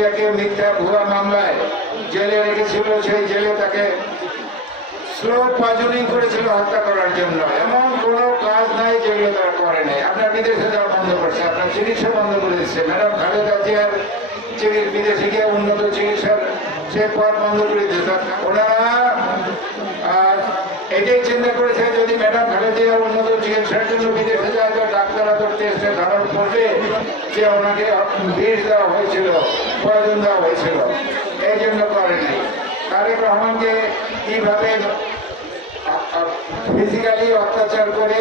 জিয়াকে মিথ্যা ভুয়া মামলায় জেলে রেখেছিল, সেই জেলে তাকে স্লো পয়জনিং করেছিল হত্যা করার জন্য। এমন কোনো কাজ নাই যেগুলো তারা করে নাই। আপনার বিদেশে যাওয়া বন্ধ করছে, আপনার চিকিৎসা বন্ধ করে দিচ্ছে। ম্যাডাম খালেদা জিয়ার বিদেশে গিয়ে উন্নত চিকিৎসার সে পথ বন্ধ করে দিচ্ছে। ওনারা এটাই চিন্তা করেছে যদি ম্যাডাম খালেদা জিয়া উন্নত চিকিৎসার জন্য বিদেশে যায় তো ডাক্তাররা তো টেস্টে ধারণ করবে যে ওনাকে বিষ দেওয়া হয়েছিল, পয়জন দেওয়া হয়েছিল, এই জন্য করেনি। তারেক রহমানকে কিভাবে ফিজিক্যালি অত্যাচার করে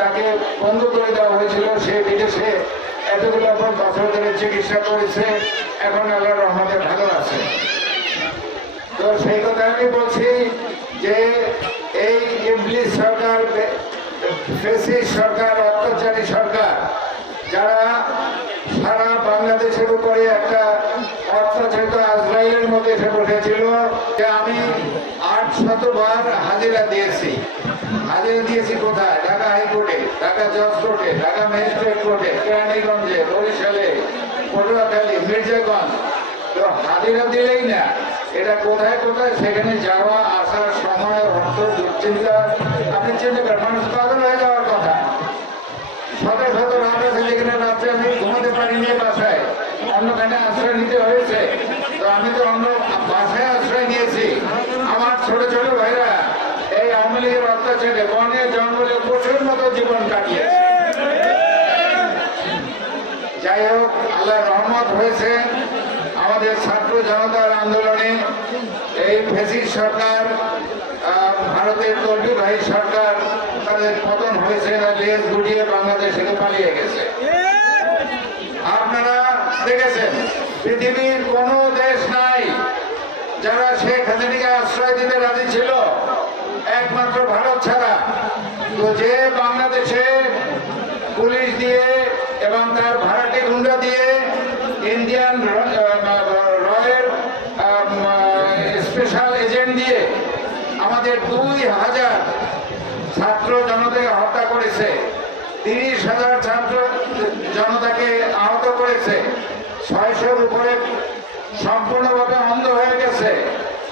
তাকে বন্ধ করে দেওয়া হয়েছিল, সে বিদেশে এতগুলো বছর ধরে চিকিৎসা করেছে, এখন আল্লাহর রহমতে ভালো আছে। তো সেই কথা আমি বলছি যে এই ইবলিস সরকার, ফ্যাসিস্ট সরকার, অত্যাচারী সরকার, যারা সারা বাংলাদেশের উপরে একটা অত্যাচারিত আজরাইলের মধ্যে এসে বসেছিল যে আমি 800 বার হাজিরা দিয়েছি। হাজিরা দিয়েছি কোথায়? ঢাকা হাইকোর্টে, ঢাকা জজ কোর্টে, ঢাকা ম্যাজিস্ট্রেট কোর্টে, কেরানীগঞ্জে, বরিশালে, পটুয়াখালী, মির্জাগঞ্জ। তো হাজিরা দিলেই না, এটা কোথায় কোথায় সেখানে যাওয়া আসার সময়, অর্থ, দুশ্চিন্তা, আপনি চিন্তা করেন, মানুষ পাগল হয়ে যাওয়ার কথা। শত শত রাত আছে যেখানে রাত্রে আমি ঘুমাতে পারিনি বাসায়, অন্যখানে আশ্রয় নিতে হয়েছে। তো আমি তো অন্য বাসায় আশ্রয় নিয়েছি। আমার ছোট ছোট ভাইরা এই আওয়ামী লীগের অত্যাচারে বনে জঙ্গলে প্রচুর মতো জীবন কাটিয়েছে। যাই হোক, আল্লাহ রহমত হয়েছে আমাদের ছাত্র জনতার আন্দোলনে এই ফ্যাসিস্ট সরকার, ভারতের তর্বিভাই সরকার, তাদের পতন হয়েছে, লেজ গুটিয়ে বাংলাদেশ থেকে পালিয়ে গেছে। আপনারা দেখেছেন পৃথিবীর কোন দেশ নাই যারা শেখ হাসিনাকে আশ্রয় দিতে রাজি ছিল, একমাত্র ভারত ছাড়া। তো যে বাংলাদেশে পুলিশ দিয়ে এবং তার ভাড়াটে গুন্ডা দিয়ে, ইন্ডিয়ান রয়ের স্পেশাল এজেন্ট দিয়ে আমাদের 2000 ছাত্র জনতাকে হত্যা করেছে, 30,000 ছাত্র জনতাকে আহত করেছে, 600-র উপরে সম্পূর্ণভাবে অন্ধ হয়ে গেছে,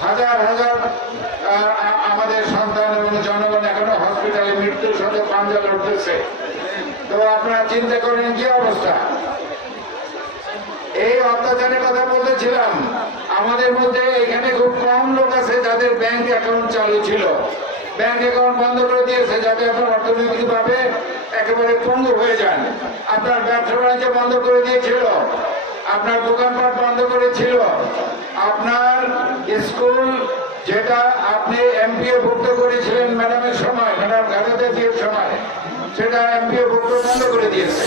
হাজার হাজার আমাদের সন্তান এবং জনগণ এখনো হসপিটালে মৃত্যুর সাথে পাঞ্জা লড়তেছে। তো আপনারা চিন্তা করেন কি অবস্থা। এই অত্যাচারের কথা বলতেছিলাম, আমাদের মধ্যে এখানে খুব কম লোক আছে যাদের ব্যাংক অ্যাকাউন্ট চালু ছিল, ব্যাংক অ্যাকাউন্ট বন্ধ করে দিয়েছে যাতে আপনার অর্থনৈতিকভাবে একেবারে পঙ্গু হয়ে যান। আপনার ব্যবসা বাণিজ্য বন্ধ করে দিয়েছিল, আপনার দোকানপাট বন্ধ করেছিল, আপনার স্কুল যেটা আপনি এমপিও ভুক্ত করেছিলেন ম্যাডামের সময়, ম্যাডাম খালেদা জিয়ার সময়, সেটা এমপিও ভুক্ত বন্ধ করে দিয়েছে।